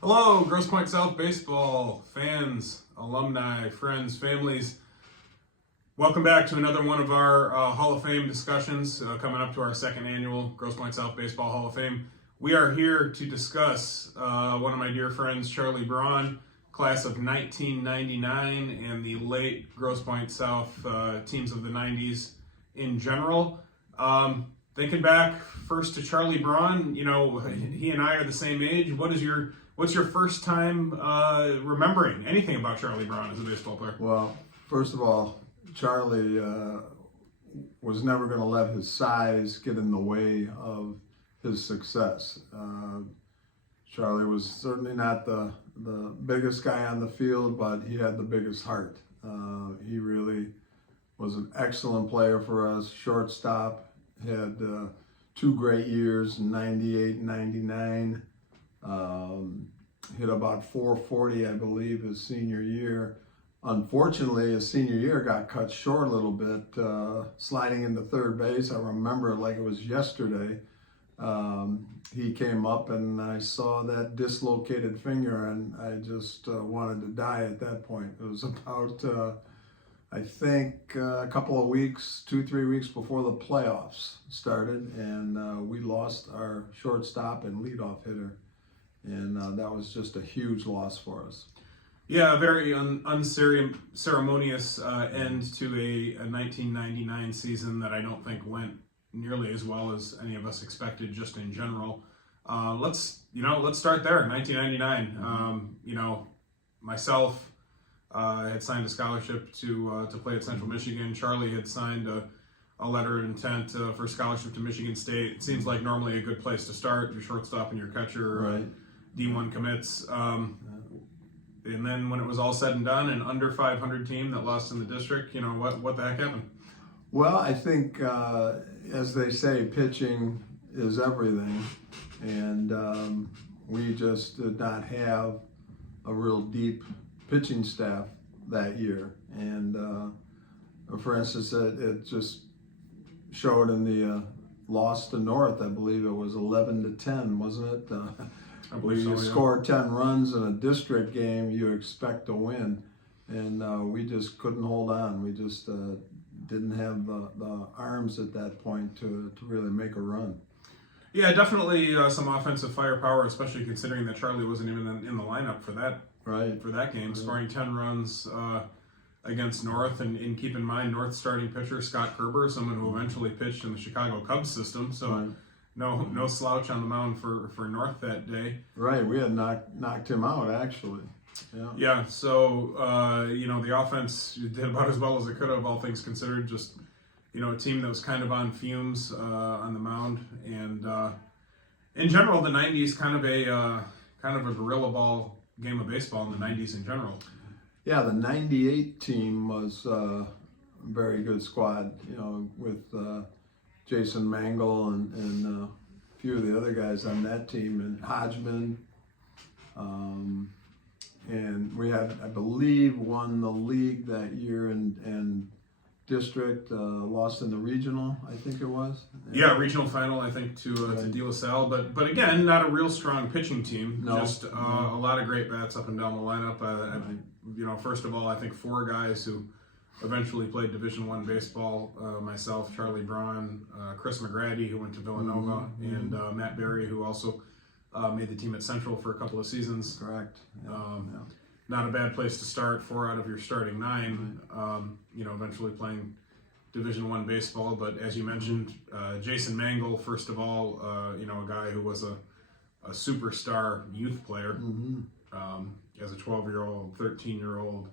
Hello, Grosse Pointe South baseball fans, alumni, friends, families. Welcome back to another one of our Hall of Fame discussions, coming up to our second annual Grosse Pointe South Baseball Hall of Fame. We are here to discuss one of my dear friends, Charlie Braun, class of 1999, and the late Grosse Pointe South teams of the 90s in general. Thinking back first to Charlie Braun, you know, he and I are the same age. What's your first time remembering anything about Charlie Braun as a baseball player? Well, first of all, Charlie was never going to let his size get in the way of his success. Charlie was certainly not the biggest guy on the field, but he had the biggest heart. He really was an excellent player for us, shortstop, had 2 great years in 98 and 99. Hit about 440, I believe, his senior year. Unfortunately, his senior year got cut short a little bit, sliding into third base. I remember it like it was yesterday. He came up and I saw that dislocated finger and I just wanted to die at that point. It was about, I think, a couple of weeks, 2-3 weeks before the playoffs started, and we lost our shortstop and leadoff hitter. And that was just a huge loss for us. Yeah, a very unceremonious end to a 1999 season that I don't think went nearly as well as any of us expected, just in general. Let's start there. 1999. Myself had signed a scholarship to play at Central Michigan. Charlie had signed a letter of intent for a scholarship to Michigan State. It seems like normally a good place to start. Your shortstop and your catcher. Right. D1 commits, and then when it was all said and done, an under 500 team that lost in the district, what the heck happened? Well, I think, as they say, pitching is everything, and we just did not have a real deep pitching staff that year. And for instance, it just showed in the loss to North. I believe it was 11-10, wasn't it? Where you score 10 runs in a district game, you expect to win, and we just couldn't hold on. We just didn't have the arms at that point to really make a run. Yeah, definitely some offensive firepower, especially considering that Charlie wasn't even in the lineup for that game, scoring 10 runs against North, and keep in mind North starting pitcher Scott Kerber, someone who eventually pitched in the Chicago Cubs system, so. Right. No slouch on the mound for North that day. Right, we had knocked him out, actually. Yeah, so, the offense did about as well as it could have, all things considered. Just, a team that was kind of on fumes on the mound. And in general, the 90s, kind of a guerrilla ball game of baseball in the 90s in general. Yeah, the 98 team was a very good squad, with Jason Mangle and a few of the other guys on that team, and Hodgman. And we had, I believe, won the league that year and district, lost in the regional, I think it was. Yeah, regional final, I think, to De La Salle. But again, not a real strong pitching team. No. Just a lot of great bats up and down the lineup. First of all, I think 4 guys who eventually played Division I baseball, myself, Charlie Braun, Chris McGrady, who went to Villanova, and Matt Berry, who also made the team at Central for a couple of seasons. Correct. Not a bad place to start, 4 out of your starting 9, eventually playing Division I baseball. But as you mentioned, Jason Mangle, first of all, a guy who was a superstar youth player, as a 12-year-old, 13-year-old,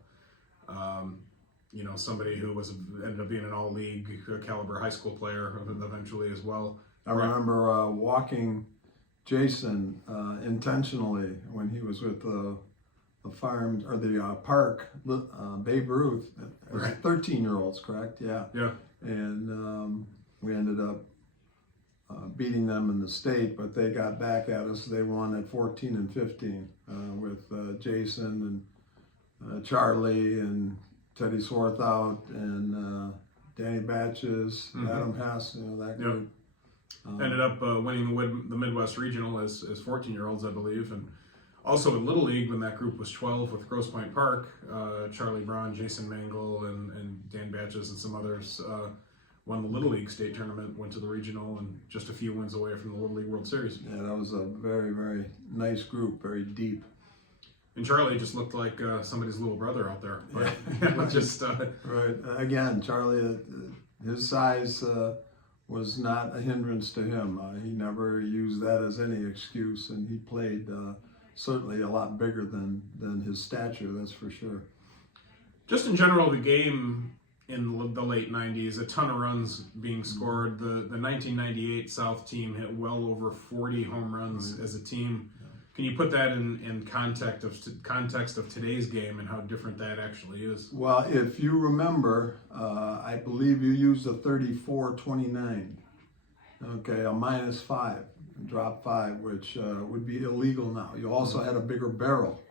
somebody who ended up being an all-league caliber high school player eventually as well. I remember walking Jason intentionally when he was with the farm or the park, Babe Ruth. It was 13-year-olds, correct? Yeah. Yeah. And we ended up beating them in the state, but they got back at us. They won at 14 and 15 with Jason and Charlie and Teddy Swarthout and Danny Batches, Adam Hess, that group. Ended up winning the Midwest Regional as 14-year-olds, I believe, and Also in Little League, when that group was 12 with Grosse Pointe Park, Charlie Braun, Jason Mangle, and Dan Batches and some others won the Little League state tournament, went to the regional, and just a few wins away from the Little League World Series. Yeah, that was a very, very nice group, very deep. And Charlie just looked like somebody's little brother out there. But, Yeah. just Right. Again, Charlie, his size was not a hindrance to him. He never used that as any excuse, and he played certainly a lot bigger than his stature, that's for sure. just in general, the game in the late 90s, a ton of runs being scored. The 1998 South team hit well over 40 home runs as a team. Can you put that in context of today's game and how different that actually is? Well, if you remember, I believe you used a 34-29. Okay, a -5, drop 5, which would be illegal now. You also had a bigger barrel.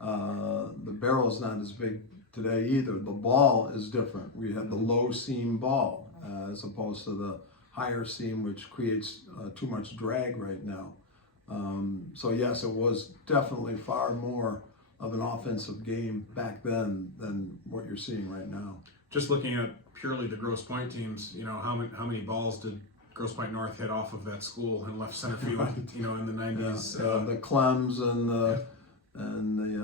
The barrel's not as big today either. The ball is different. We had the low seam ball as opposed to the higher seam, which creates too much drag right now. So yes, it was definitely far more of an offensive game back then than what you're seeing right now. Just looking at purely the Grosse Pointe teams, how many balls did Grosse Pointe North hit off of that school in left center field, in the 90s? The Clems and the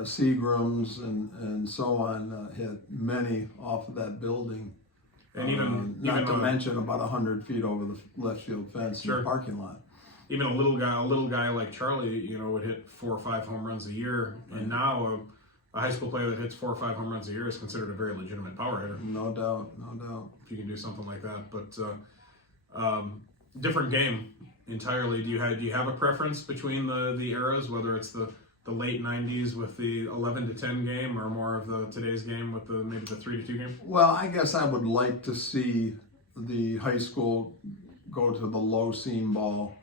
Seagrams and so on hit many off of that building. And not to mention about 100 feet over the left field fence in the parking lot. Even a little guy like Charlie, would hit 4 or 5 home runs a year. Right. And now a high school player that hits 4 or 5 home runs a year is considered a very legitimate power hitter. No doubt. If you can do something like that, but different game entirely. Do you have a preference between the eras, whether it's the late 90s with the 11 to 10 game, or more of the today's game with maybe the 3 to 2 game? Well, I guess I would like to see the high school go to the low seam ball.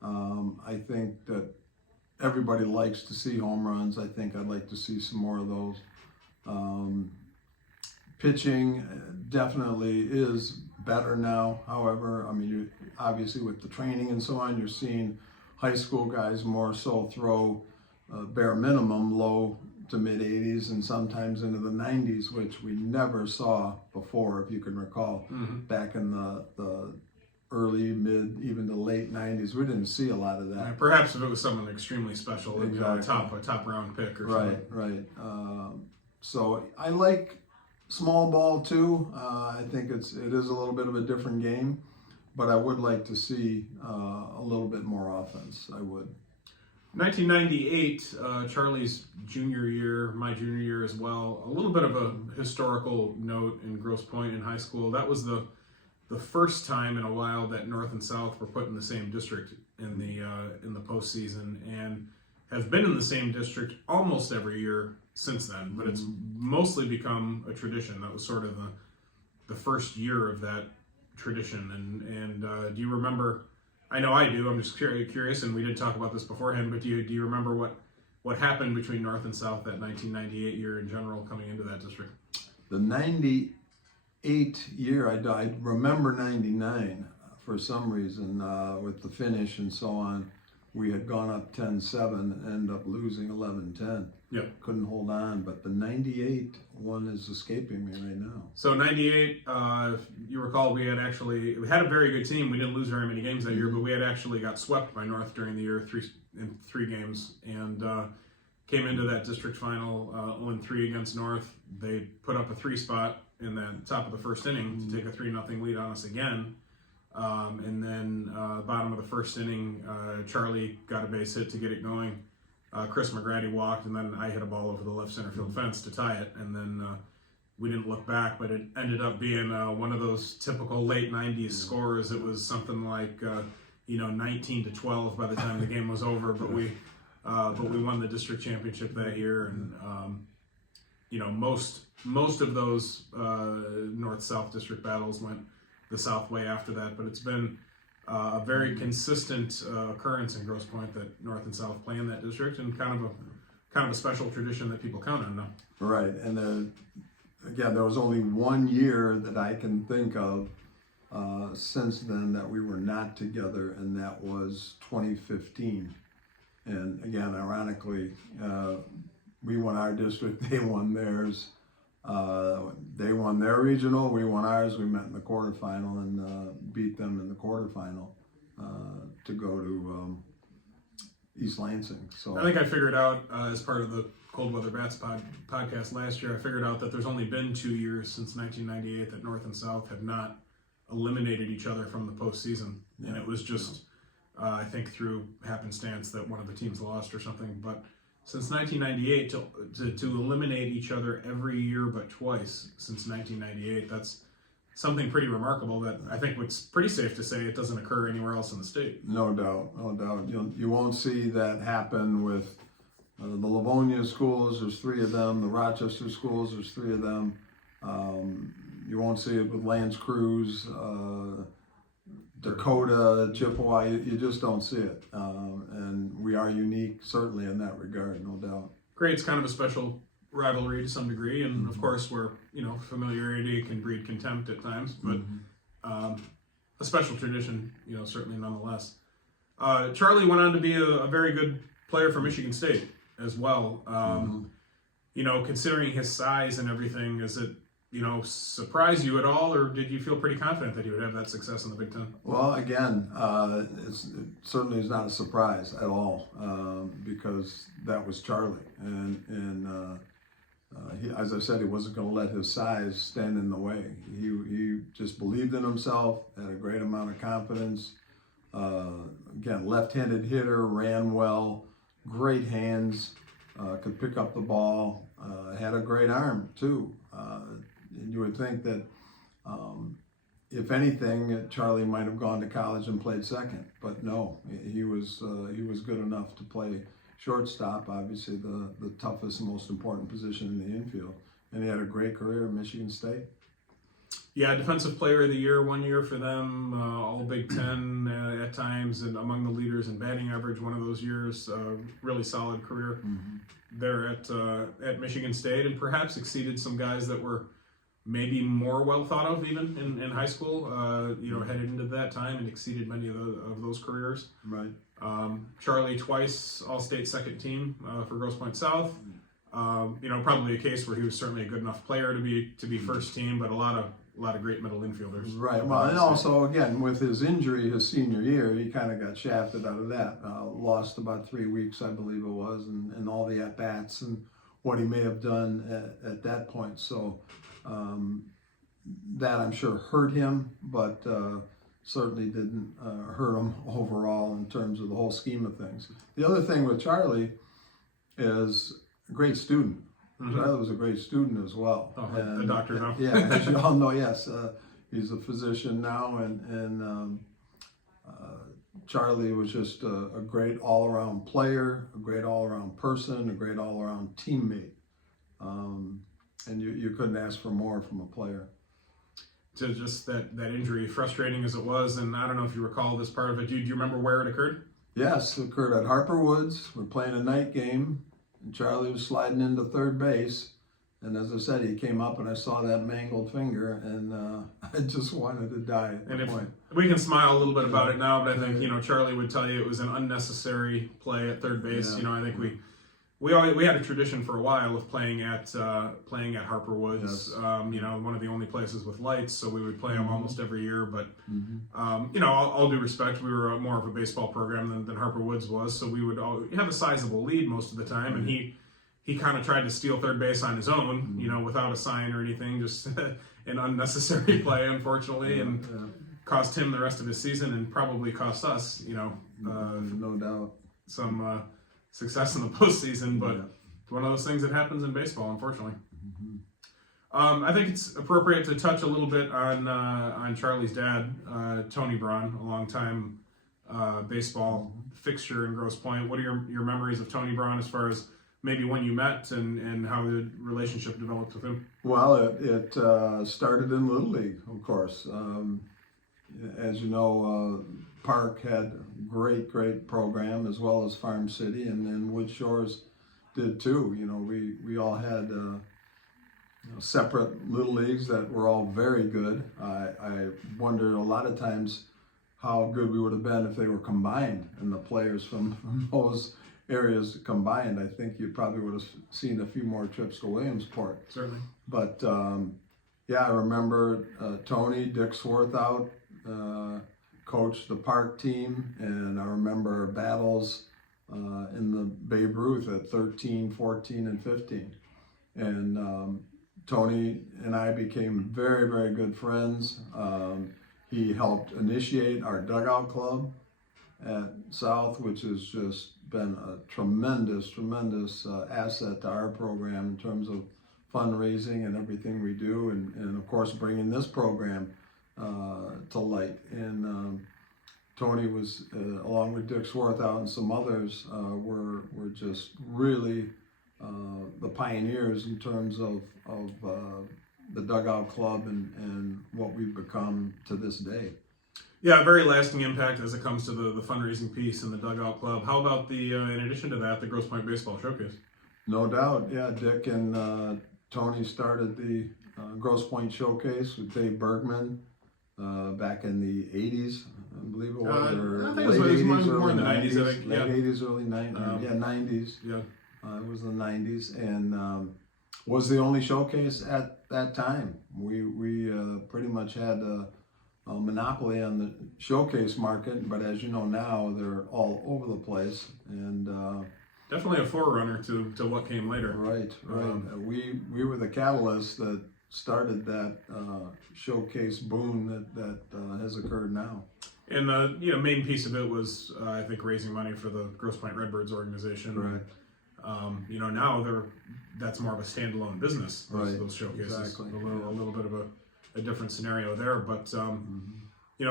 I think that everybody likes to see home runs. I think I'd like to see some more of those. Pitching definitely is better now. However, you obviously with the training and so on, you're seeing high school guys more so throw bare minimum low to mid 80s and sometimes into the 90s, which we never saw before, if you can recall. Back in the early, mid, even the late 90s, we didn't see a lot of that. Yeah, perhaps if it was someone extremely special, exactly. a top round pick or something. Right. So I like small ball too. I think it is a little bit of a different game, but I would like to see a little bit more offense. I would. 1998, Charlie's junior year, my junior year as well. A little bit of a historical note in Grosse Pointe in high school. That was the first time in a while that North and South were put in the same district in the postseason, and have been in the same district almost every year since then. But it's mostly become a tradition. That was sort of the first year of that tradition. And do you remember? I know I do. I'm just curious, and we didn't talk about this beforehand. But do you remember what happened between North and South that 1998 year in general coming into that district? The 98 year, I remember 99 for some reason with the finish and so on. We had gone up 10-7, ended up losing 11-10. Yeah. Couldn't hold on, but the 98 one is escaping me right now. So 98, you recall we had a very good team. We didn't lose very many games that year, but we had actually got swept by North during the year in three games, and came into that district final 0-3 against North. They put up a 3 spot in the top of the first inning to take a 3-0 lead on us again. And then bottom of the first inning, Charlie got a base hit to get it going. Chris McGrady walked, and then I hit a ball over the left center field fence to tie it. And then we didn't look back, but it ended up being one of those typical late 90s scores. It was something like 19-12 by the time the game was over. But we won the district championship that year, and most of those North-South district battles went the South way after that, but it's been a very consistent occurrence in Grosse Pointe that North and South play in that district, and kind of a special tradition that people count on now. Right, and again, there was only one year that I can think of since then that we were not together, and that was 2015. And again, ironically, we won our district, they won theirs. They won their regional, we won ours. We met in the quarterfinal and beat them in the quarterfinal to go to East Lansing. So I think I figured out as part of the Cold Weather Bats podcast last year, I figured out that there's only been 2 years since 1998 that North and South have not eliminated each other from the postseason. And it was just, I think, through happenstance that one of the teams lost or something. But since 1998, to eliminate each other every year but twice since 1998, that's something pretty remarkable that I think it's pretty safe to say it doesn't occur anywhere else in the state. no doubt, no doubt. You won't see that happen with the Livonia schools. There's 3 of them. The Rochester schools, there's 3 of them. You won't see it with Lance Cruz, Dakota, Chippewa. You just don't see it. And we are unique, certainly in that regard, no doubt. Creates kind of a special rivalry to some degree, and of course, where familiarity can breed contempt at times, but a special tradition, certainly nonetheless. Charlie went on to be a very good player for Michigan State as well. Considering his size and everything, is it surprise you at all, or did you feel pretty confident that he would have that success in the Big Ten? Well, again, it certainly is not a surprise at all, because that was Charlie, and he, as I said, he wasn't going to let his size stand in the way. He just believed in himself, had a great amount of confidence. Again, left-handed hitter, ran well, great hands, could pick up the ball, had a great arm too. You would think that if anything, Charlie might have gone to college and played second, but no, he was good enough to play shortstop, obviously the toughest and most important position in the infield, and he had a great career at Michigan State. Yeah, Defensive Player of the Year 1 year for them, all Big Ten at times, and among the leaders in batting average one of those years. Really solid career there at Michigan State, and perhaps exceeded some guys that were maybe more well thought of even in high school. Headed into that time and exceeded many of those careers. Right. Charlie twice All-State second team for Grosse Pointe South. Probably a case where he was certainly a good enough player to be first team, but a lot of great middle infielders. Right. Well, and also again with his injury his senior year, he kind of got shafted out of that. Lost about 3 weeks, I believe it was, and all the at bats and what he may have done at that point. So that I'm sure hurt him, but certainly didn't hurt him overall in terms of the whole scheme of things. The other thing with Charlie is a great student. Charlie was a great student as well. Oh, and, a doctor now. Yeah, as you all know, yes. He's a physician now, and Charlie was just a great all-around player, a great all-around person, a great all-around teammate. And you couldn't ask for more from a player. To just that injury, frustrating as it was, and I don't know if you recall this part of it. Do you remember where it occurred? Yes, it occurred at Harper Woods. We're playing a night game, and Charlie was sliding into third base. And as I said, he came up, and I saw that mangled finger, and I just wanted to die at that point. We can smile a little bit about it now, but I think Charlie would tell you it was an unnecessary play at third base. Yeah. I think we had a tradition for a while of playing at Harper Woods. Yes. One of the only places with lights, so we would play them almost every year. But all due respect, we were more of a baseball program than Harper Woods was, so we would have a sizable lead most of the time, and he kind of tried to steal third base on his own, without a sign or anything, just an unnecessary play, unfortunately, and cost him the rest of his season, and probably cost us, no doubt, some success in the postseason. But it's one of those things that happens in baseball, unfortunately. I think it's appropriate to touch a little bit on Charlie's dad, Tony Braun, a longtime baseball fixture in Grosse Pointe. What are your memories of Tony Braun as far as maybe when you met and how the relationship developed with him? Well, it started in Little League, of course. As you know, Park had a great program, as well as Farm City, and then Wood Shores did too. We all had separate Little Leagues that were all very good. I wondered a lot of times how good we would have been if they were combined, and the players from those areas combined, I think you probably would have seen a few more trips to Williamsport. Certainly. But yeah, I remember Tony Dick Swarthout coached the park team, and I remember battles in the Babe Ruth at 13, 14, and 15. And Tony and I became very, very good friends. He helped initiate our dugout club at South, which has just been a tremendous, tremendous asset to our program in terms of fundraising and everything we do, and of course bringing this program to light. And Tony was, along with Dick Swarthout and some others, were just really the pioneers in terms of the dugout club and what we've become to this day. Yeah, very lasting impact as it comes to the fundraising piece and the dugout club. How about the, in addition to that, the Grosse Pointe Baseball Showcase? No doubt, yeah. Dick and Tony started the Grosse Pointe Showcase with Dave Bergman back in the 80s, I believe it was. I think it was more in the 90s, I think. Late 80s, early 90s. Yeah, 90s. Yeah. It was the 90s, and was the only showcase at that time. We pretty much had a monopoly on the showcase market, but as you know now, they're all over the place, and definitely a forerunner to what came later. Right. We were the catalyst that started that showcase boom that has occurred now. And main piece of it was I think raising money for the Grosse Pointe Redbirds organization. Correct. Now that's more of a standalone business. Those showcases. Exactly. A little bit of a different scenario there, but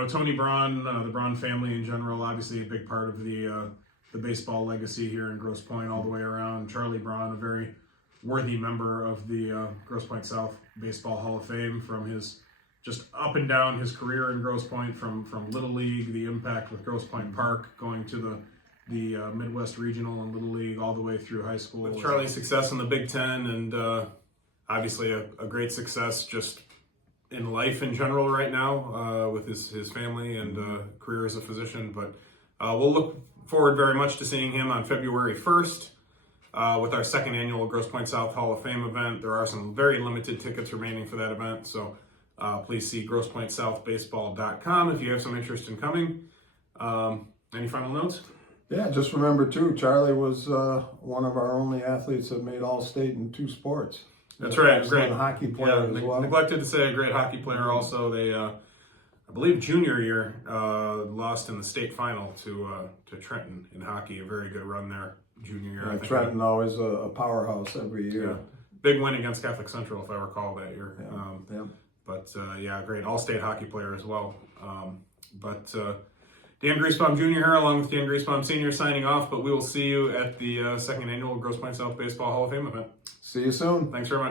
Tony Braun, the Braun family in general, obviously a big part of the baseball legacy here in Grosse Pointe all the way around. Charlie Braun, a very worthy member of the Grosse Pointe South Baseball Hall of Fame, from his just up and down his career in Grosse Pointe, from Little League, the impact with Grosse Pointe Park, going to the Midwest Regional and Little League, all the way through high school. With Charlie's success in the Big Ten, and obviously a great success just in life in general right now with his family and career as a physician. But we'll look forward very much to seeing him on February 1st with our second annual Grosse Pointe South Hall of Fame event. There are some very limited tickets remaining for that event, so please see GrossePointeSouthBaseball.com if you have some interest in coming. Any final notes? Yeah, just remember too, Charlie was one of our only athletes that made All-State in 2 sports. That's right. Great hockey player as well. Neglected to say, a great hockey player also. They, I believe, junior year lost in the state final to Trenton in hockey. A very good run there, junior year. Yeah, Trenton always a powerhouse every year. Yeah. Big win against Catholic Central, if I recall, that year. But great All-State hockey player as well. Dan Griesbaum Junior here, along with Dan Griesbaum Senior, signing off. But we will see you at the second annual Grosse Pointe South Baseball Hall of Fame event. See you soon. Thanks very much.